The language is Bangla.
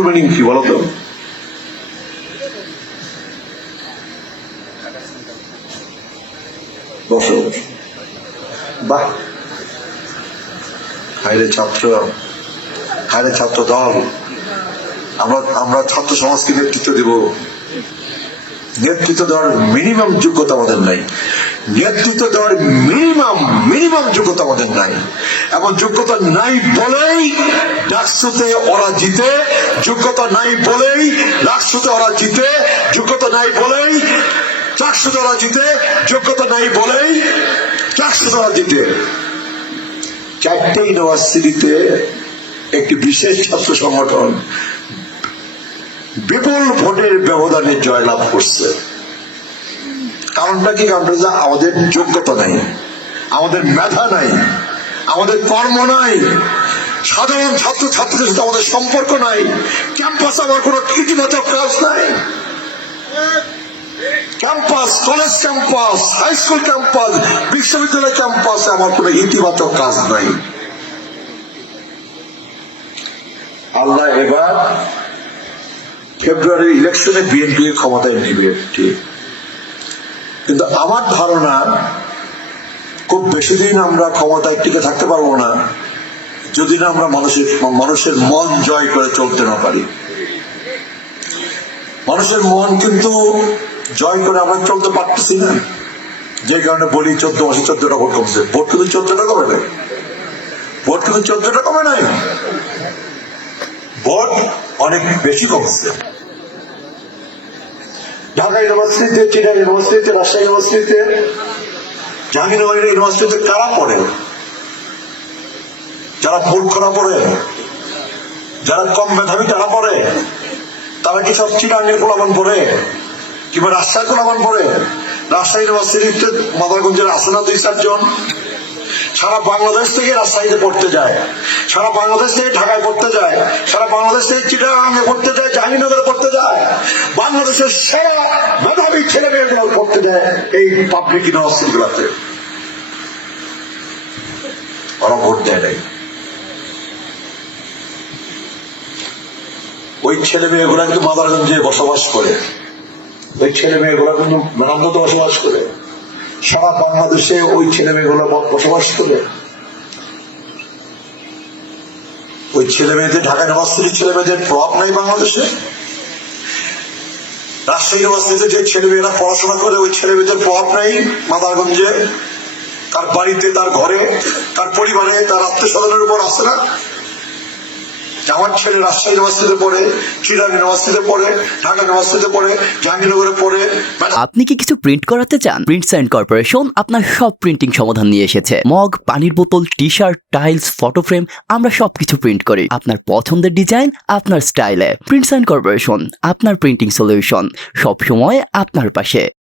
মিনিং কি বলো তো বসো বাহ হাইরে ছাত্র হাইরে ছাত্র দল আমরা আমরা ছাত্র সমাজকে নেতৃত্ব দেব। নেতৃত্ব দেওয়ার মিনিমাম যোগ্যতা আমাদের নাই। নেতৃত্ব দেওয়ার মিনিমাম মিনিমাম যোগ্যতা আমাদের নাই। এবং যোগ্যতা নাই বলেই ডাকসুতে ওরা জিতে, যোগ্যতা নাই বলেই ডাকসুতে ওরা জিতে, যোগ্যতা নাই বলেই চাকসুতে ওরা জিতে, যোগ্যতা নাই বলেই চাকসুতে ওরা জিতে। চারটে ইউনিভার্সিটিতে একটি বিশেষ ছাত্র সংগঠন বিপুল ভোটের ব্যবধানে জয়লাভ করছে। কারণটা কি? কারণটা যে আমাদের যোগ্যতা নাই। আমাদের মেধা নাই, আমাদের কর্ম নাই, সাধারণ ছাত্র ছাত্রীদের সাথে আমাদের সম্পর্ক নাই, ক্যাম্পাস আমার কোনো ইতিবাচক কাজ নাই। Campus, college campus, high school campus, বিশ্ববিদ্যালয় ক্যাম্পাসে আমার কোনো ইতিবাচক কাজ নাই। আল্লাহ এবার ফেব্রুয়ারি ইলেকশনে বিএনপি ক্ষমতায় নিবে, ঠিক। কিন্তু আমার ধারণা খুব বেশি দিন আমরা ক্ষমতায় টিকে থাকতে পারব না, যদি না আমরা মানুষের মানুষের মন জয় করে চলতে না পারি। মানুষের মন কিন্তু জয় করে আমরা চলতে পারতেছি না। যে কারণে বলি চোদ্দ মাসে চোদ্দটা ভোট কমছে। ভোট কিন্তু চোদ্দটা কমে নাই। ভোট কিন্তু চোদ্দটা কমে নাই। ভোট অনেক বেশি কমছে। ঢাকা ইউনিভার্সিটিতে চিটাং ইউনিভার্সিটিতে, রাজশাহী ইউনিভার্সিটিতে জাহাঙ্গীরনগর ইউনিভার্সিটিতে কারা পড়ে? যারা ভোট করা পড়ে? যারা কম মেধাবী তারা পড়ে? তারা কি সব চিটাঙ্গের পোলাপান পড়ে? কিংবা রাজশাহী পোলাপান পড়ে? রাজশাহী ইউনিভার্সিটিতে মাদারগঞ্জের আছে না দুই চারজন সারা বাংলাদেশ থেকে রাজশাহীতে পড়তে যায়। সারা বাংলাদেশ থেকে ঢাকায় পড়তে যায়। সারা বাংলাদেশ থেকে চিটাগাঙ্গে পড়তে যায়, জাহাঙ্গীরনগরে পড়তে যায়। বাংলাদেশের সেরা মেধাবী ছেলে মেয়েগুলো পড়তে যায় এই পাবলিক ইউনিভার্সিটি গুলাতে ওরা ভোট দেয় নাই। ওই ছেলে মেয়েগুলা কিন্তু মাদারগঞ্জে বসবাস করে। ওই ছেলে মেয়েগুলা কিন্তু নারায়ণগঞ্জে বসবাস করে। সারা বাংলাদেশে ওই ছেলে মেয়েগুলো বসবাস করে। ওই ছেলে মেয়েদের ঢাকা ইউনিভার্সিটির ছেলে মেয়েদের প্রভাব নাই বাংলাদেশে। রাজশাহী ইউনিভার্সিটিতে যে ছেলে মেয়েরা পড়াশোনা করে, ওই ছেলে মেয়েদের প্রভাব নেই মাদারগঞ্জে। তার বাড়িতে, তার ঘরে, তার পরিবারে, তার আত্মীয় স্বজনের উপর আসে না? আমার ছেলে রাজশাহী ইউনিভার্সিটিতে পড়ে, চিরাং ইউনিভার্সিটিতে পড়ে, ঢাকা ইউনিভার্সিটিতে পড়ে, জাহাঙ্গীরনগরে পড়ে আপনি কি কিছু প্রিন্ট করাতে চান? প্রিন্টস অ্যান্ড কর্পোরেশন আপনার সব প্রিন্টিং সমাধান নিয়ে এসেছে। মগ, পানির বোতল T shirt tiles photo frame আমরা সবকিছু প্রিন্ট করি। আপনার পছন্দের ডিজাইন আপনার স্টাইলে প্রিন্টস অ্যান্ড কর্পোরেশন আপনার প্রিন্টিং সলিউশন সব সময় আপনার পাশে।